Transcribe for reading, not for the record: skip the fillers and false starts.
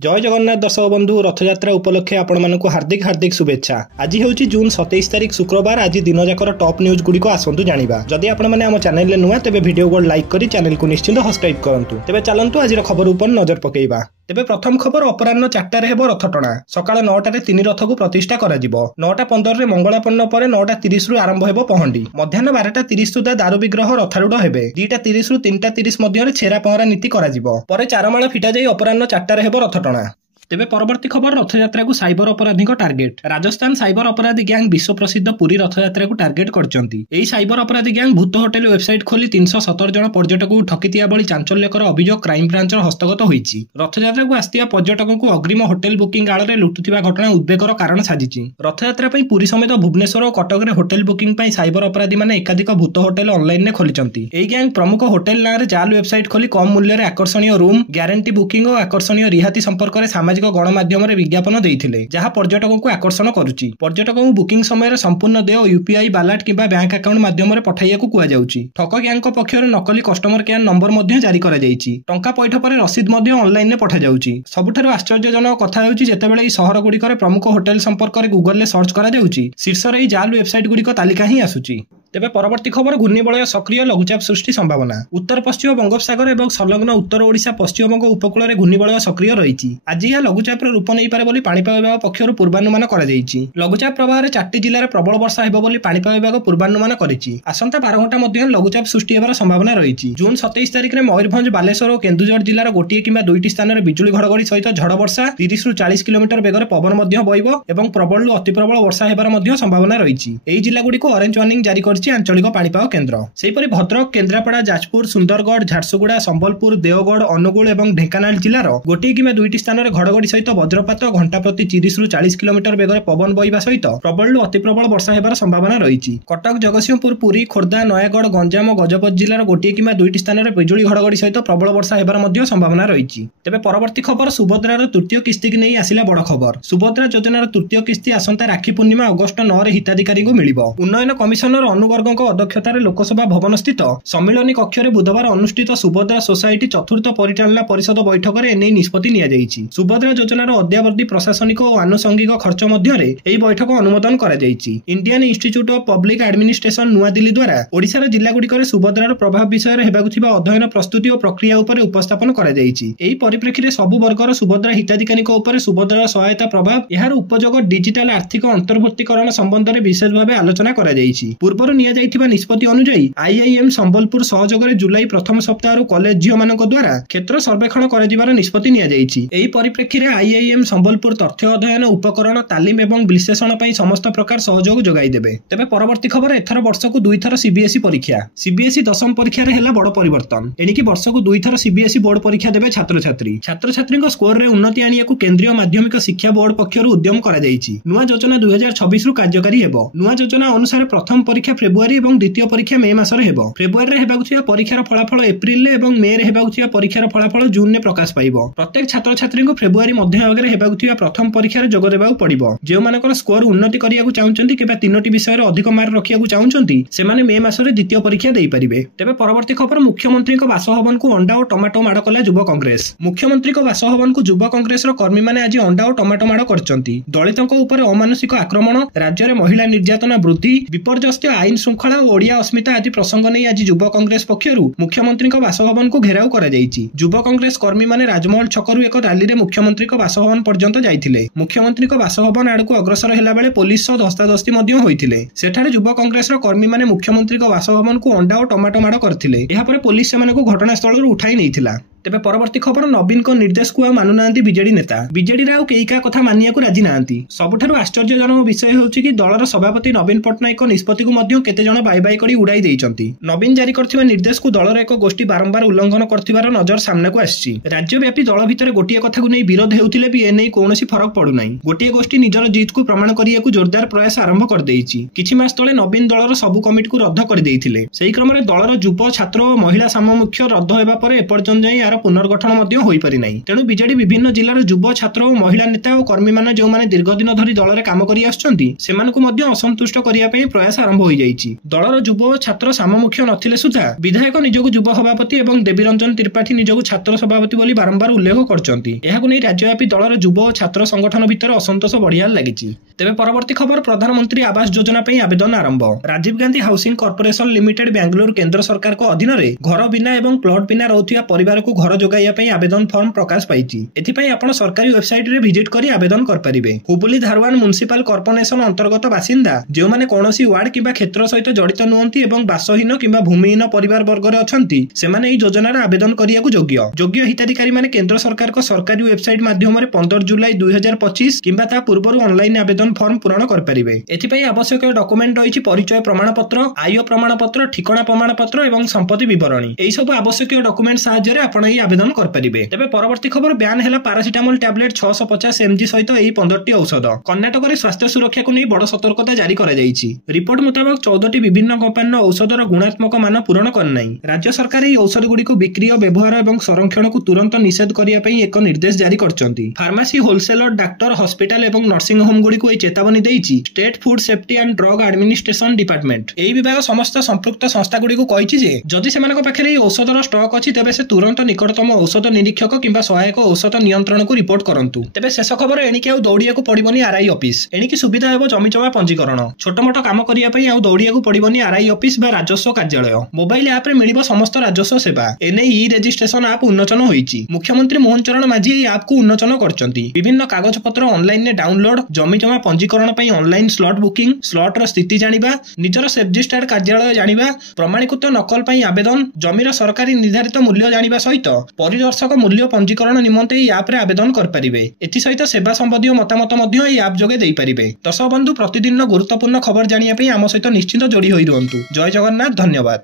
जय जगन्नाथ दर्शक बंधु रथयात्रा उपलक्षे आपण हार्दिक हार्दिक शुभेच्छा। आज हूँ जून 27 तारिख शुक्रवार। आज दिन जाकर टॉप न्यूज गुड़िक आसतु जाना। जदि आपण आम चैनल नुआ तेज वीडियो को लाइक कर चैनल को निश्चिंत सब्सक्राइब करूँ। तेज चलतु आज खबर उपर नजर पकेइबा। तेबे प्रथम खबर अपराह्न 4टार हेब रथटणा। सकाळ 9टारे 3 रथ को प्रतिष्ठा करा जिवो। 9:15 मंगलापन्न पर 9:30 रु आरंभ हेबो पहंडी। मध्याह्न 12:30 सुधा दारू विग्रह रथारूढ़ हेबे। 2:30 रु 3:30 मध्यरे छेरा पहरा नीति करा जिवो। परे चारमाला फिटा जाई अपराह्न 4टार हेबो रथटणा। तेबे परवर्ती खबर रथयात्रा को साइबर अपराधी टार्गेट। राजस्थान साइबर अपराधी गैंग विश्व प्रसिद्ध पुरी रथयात्रा को टार्गेट करचंती। एही साइबर अपराधी गैंग भूत होटेल वेबसाइट खोली 317 जन पर्यटक को ठकितिया बळी चांचल्यकर अभियोग क्राइम ब्रांच हस्तगत होईची। रथयात्रा को आस्तिया पर्यटक को अग्रिम होटेल बुकिंग आଳରେ लुटुथिबा घटना उद्वेगर कारण साजिची। रथयात्रा पई पुरी समेत भुवनेश्वर और कटक रे होटेल बुकिंग पई साइबर अपराधी माने एकाधिक भूत होटेल ऑनलाइन ने खोलिचंती। एही गैंग प्रमुख होटेल नारे जाल वेबसाइट खोली कम मूल्य रे आकर्षणीय रूम ग्यारंटी बुकिंग और आकर्षणीय रिहाती संपर्क रे सामाजिक गणमाध्यम विज्ञापन देइथिले, जहां पर्यटकों को आकर्षण करुची। पर्यटकों को बुकिंग समय संपूर्ण देय यूपीआई बालाट किंबा बैंक अकाउंट माध्यम रे पठाइयाकू कुआ जाउची। ठक गैंग पक्षर नकली कस्टमर केयर नंबर मध्ये जारी करा जाइची। टंका पैठ पर रसीद मध्ये ऑनलाइन ने पठा जाउची। सबुठारु आश्चर्यजनक कथा हेउची जेतेबेले ई शहर गुडी करे प्रमुख होटेल संपर्क रे गूगल ले सर्च करा जाउची, शीर्ष रे जाल वेबसाइट गुडी को तालिका ही आसुची। तेबे परवर्ती खबर घूर्णिबलय सक्रिय लघुचाप सृष्टि संभावना। उत्तर पश्चिम बंगोपसागर एवं संलग्न उत्तर ओडिशा पश्चिमबंग उपकूल में घूर्णिबलय सक्रिय रही। आज यह लघुचाप रूप नहीं पारे बोली पाणीपाग विभाग पक्षर पूर्वानुमान कराଯାଇଛି। लघुचाप प्रभाव में 4टी जिले में प्रबल वर्षा हेबो बोली पाणीपाग विभाग पूर्वानुमान करिछि। आसंता 12 घंटा मध्य लघुचाप सृष्टि हेबार संभावना रही। जून 27 तारिख में मयूरभंज बालेश्वर और केन्दुझर जिलार गोटे किंबा 2टी स्थान में बिजुली घड़घड़ी सहित झड़ वर्षा 30 रु 40 किलोमीटर बेगर पवन मध्य बइबो एवं प्रबल अति प्रबल वर्षा हेबार मध्य संभावना रही। एही जिला गुडी को ऑरेंज वार्निंग जारी करछि आंचलिक पाणीपाग केन्द्र। सेहीपरि भद्रक केन्द्रापड़ा जाजपुर सुंदरगढ़ झारसुगुड़ा संबलपुर देवगढ़ अनुगुल और ढेंकानाल जिलार गोटे किंबा 2टी स्थान में घड़घड़ी सहित वज्रपात घंटा प्रति 30 रु 40 किलोमीटर बेगर पवन बइबा सहित प्रबल अति प्रबल वर्षा हेबार संभावना रही। कटक जगतसिंहपुर पुरी खोर्धा नयागढ़ गंजाम और गजपत जिलार गोटे किंबा 2टी स्थान में बिजुली घड़घड़ी सहित प्रबल वर्षा हेबार मध्य संभावना रही। तेबे परवर्ती खबर सुभद्रार तृतीय किस्ती की नहीं आसिला बड़ खबर। सुभद्रा योजनार तृतीय किस्ती आसंता राखी पूर्णिमा अगस्ट 9 रे हिताधिकारी को मिलिबो। उन्नयन कमिशनर अनुवर्गों अध्यक्षता लोकसभा भवन स्थित सम्मिलनी कक्ष में बुधवार अनुष्ठित सुभद्रा सोसाइटी चतुर्थ परिचालना परिषद बैठक में एने निष्पत्ति निया जाइछि। सुभद्रा योजनार अद्यावधि प्रशासनिक और आनुषंगिक खर्च मध्य एही बैठक अनुमोदन करा जाइछि। Indian Institute of Public Administration नुआ दिल्ली द्वारा ओडिशार जिला गुड़िकर सुभद्रार प्रभाव विषय में हेबाकु थिबा अध्ययन प्रस्तुति और प्रक्रिया उपर उपस्थापन करा जाइछि। एही परिप्रेक्षी रे सबु वर्गर सुभद्रा हिताधिकारी उपर सुभद्रार सहायता प्रभाव यार उपयोग डिजिटल आर्थिक अंतर्भुक्तिकरण संबंध में विशेष भाव आलोचना करा जाइछि। पूर्व निया जाइथिबा निष्पत्ति अनुसार आईआईएम संबलपुर सहयोग जुलाई प्रथम सप्ताह कॉलेज झील मान द्वारा क्षेत्र सर्वेक्षण कर निष्पत्ति निया जाइछि। एही परिप्रेक्षी रे आईआईएम संबलपुर तथ्य अध्ययन उपकरण तालीम एवं विश्लेषण पर समस्त प्रकार सहयोग जोगाई देबे। तेबे परवर्ती खबर एथर वर्षक 2 थर सीबीएसई परीक्षा। सीबीएसई दशम परीक्षा रे हेला बड़ परिवर्तन। एणिकी वर्षक 2 थर सीबीएसई बोर्ड परीक्षा देबे छात्र छात्री स्कोर रे उन्नति आनियाकू केंद्रीय माध्यमिक शिक्षा बोर्ड पक्षर उद्यम करा जाइछि। नुआ योजना 2026 रु कार्यकारी हेबो। नुआ योजना अनुसार प्रथम परीक्षा फेब्रुआरी एवं द्वितीय परीक्षा मे मासरे हेबो। फेब्रुआरी रे हेबाकु थिबा परीक्षार फलाफल एप्रिल रे एवं मे रे हेबाकु थिबा परीक्षार फलाफल जून रे प्रकाश पाइबो। प्रत्येक छात्र छात्री को फेब्रुआरी मध्य भाग रे हेबाकु थिबा प्रथम परीक्षा रे जोग देबाकु पड़िबो। जे मानकर स्कोर उन्नति करियाकू चाहुचंती किबा 3टी विषय रे अधिक मार्क रखियाकू चाहुचंती सेमाने मे मासरे द्वितीय परीक्षा देई परिबे। तेबे परवर्ती खबर मुख्यमंत्री को बासभवन को अंडा और टमाटो माड़ कला युवा कांग्रेस। मुख्यमंत्री को बासभवन को युवा कांग्रेस रो कर्मी माने आज अंडा और टमाटो माड़ करचंती। दलितों ऊपर अमानुषिक आक्रमण राज्य में महिला निर्यातना वृद्धि विपर्यस्त आईन श्रृंखला और ओडिया अस्मिता आदि प्रसंग नहीं आज युवा कांग्रेस पक्षरु मुख्यमंत्री बासभवन को घेराव करा जाइछि। युवा कांग्रेस कर्मी माने राजमहल छकरु एक रैली रे मुख्यमंत्री बासभवन पर्यंत जाइथिले। मुख्यमंत्री बासभवन आड़कू अग्रसर हेला बेले पुलिस सह धस्ताधस्ती मध्य होइथिले। सेठारे युवा कांग्रेस कर्मी माने मुख्यमंत्री बासभवन को अंडा और टमाटो माड़ करथिले। एहा परे पुलिस सेमानकू घटनास्थल उठाई नैथिला। तेबे परवर्ती खबर नवीन को निर्देश को मानुनांती बीजेडी नेता। बीजेडी रे केई का कथा मानिया को राजी नांती। सबुठारु आश्चर्यजनक विषय होउछि कि दलर सभापति नवीन पटनायक निष्पत्ति को मध्य केते जण बाय बाय करी उड़ाई देइचंती। नवीन जारी करथिबा निर्देश को दलर एक गोष्ठी बारंबार उल्लंघन करथिबार नजर सामने को आछि। राज्यव्यापी दल भितर गोटिए कथा को नै विरोध हेउथिले भी एनै कोनोसी फरक पडु नै। गोटिए गोष्ठी निजर जीत को प्रमाण करिया को जोरदार प्रयास आरंभ कर देइछि। किछि मास तळे नवीन दलर सबु कमिटी को रद्द कर देइथिले। सेही क्रम रे दलर युवा छात्र और महिला साममुख्य रद्द हेबा परे एपर्यंत जाय एहार पुनर्गठन होई पारि नाही। तेणु बीजेडी विभिन्न जिल्लार युव छात्र और महिला नेता और कर्मी माने जो माने दीर्घ दिन धरी दलरे काम करि आछुचंती सेमानकु मध्ये असंतुष्ट करिया पई प्रयास आरंभ होई जाईछि। दलर युव छात्र साममुख्य नथिले सुधा विधायक निजकु युव सभापति एवं देवीरंजन त्रिपाठी निजकु छात्र सभापति बोली बारंबार उल्लेख करचंती। एहाकु नै राज्यव्यापी दलर युव और छात्र संगठन भितर असंतोष बढ़ियार लागिछि। तेबे परवर्ती खबर प्रधानमंत्री आवास योजना पई आवेदन आरंभ। Rajiv Gandhi housing corporation limited Bengaluru केंद्र सरकार को अधीन रे घर बिना एवं प्लॉट बिना रहउथिया परिवार को घर जोगाइया पई आवेदन फॉर्म प्रकाश पाइछि। एथि पई आपण सरकारी वेबसाइट रे विजिट करी आवेदन कर परिबे। हुबली धारवान म्युनिसिपल कॉर्पोरेशन अंतर्गत बासिंदा जो माने कोनोसी वार्ड किबा क्षेत्र सहित जड़ित नुहंती एवं बासहीन किबा भूमिहीन परिवार वर्ग रे अछंती सेमाने एही योजना रे आवेदन करिया को योग्य हिताधिकारी माने केंद्र सरकार को सरकारी वेबसाइट माध्यम रे 15 जुलाई 2025 किबा ता पूर्वरु ऑनलाइन आवेदन फॉर्म पूरण कर परिबे। एथि पई आवश्यक डॉक्यूमेंट रहिछि परिचय प्रमाण पत्र, आय प्रमाण पत्र, ठिकाना प्रमाण पत्र एवं संपत्ति विवरणी। एही सब आवश्यक डॉक्यूमेंट सहायता रे आपण एही आवेदन कर परिबे। तबे परवर्ती खबर ब्यान हेला पैरासिटामोल टैबलेट 650 mg सहित एही 15टी औषध। कर्नाटक रे स्वास्थ्य सुरक्षा को नै बड़ सतर्कता जारी करा जाईछि। रिपोर्ट मुताबिक 14टी विभिन्न कंपनीर औषधर गुणात्मक मान पूरण कर नै। राज्य सरकार एही औषध गुडी को बिक्री व्यवहार एवं संरक्षण को तुरंत निषेध करिया पई एक निर्देश जारी करचंती। फार्मेसी होलसेलर, डाक्टर, हॉस्पिटल एवं नर्सिंग होम गुडी को एही चेतावनी देइछि state food safety and drug administration department. एही विभाग समस्त संपृक्त संस्था गुडी को कहिछि जे जदि सेमानक पाखरे एही औषधर स्टॉक अछि तेबे से तुरंत निकटतम औषध निरीक्षक किंबा सहायक औषध नियंत्रण को रिपोर्ट करंतु। तेबे शेष खबर एणिके आउ दौड़िया को पड़िबनी आरआई ऑफिस। एणिके सुविधा हेबो जमी जमा पंजीकरण। छोट मोट काम करिया पई आउ दौड़िया को पड़िबनी आरआई ऑफिस बा राजस्व कार्यालय। मोबाइल ऐप रे मिलिबो समस्त राजस्व सेवा। एने ई रजिस्ट्रेशन ऐप उन्नोचन होईछि। मुख्यमंत्री मोहन चरण माझी एही ऐप को उन्नोचन करचंती। विभिन्न कागज पत्र ऑनलाइन ने डाउनलोड, जमी जमा पंजीकरण पई ऑनलाइन स्लॉट बुकिंग, स्लॉट रो स्थिति जानिबा, निजर सेफजिस्टार्ड कार्यालय जानिबा, प्रमाणीकृत नकल पई आवेदन, जमीर सरकारी निर्धारित मूल्य जानिबा सहित परिदर्शक मूल्य पंजीकरण निमंते एही ऐप रे आवेदन कर परिबे। एथि सहित सेवा संबंधी मतामत मध्ये एही ऐप जोगे देई परिबे। दर्शक बंधु प्रतिदिन गुरुत्वपूर्ण खबर जानिया पई आम सहित निश्चित जोड़ी होई रहंतु। जय जगन्नाथ, धन्यवाद।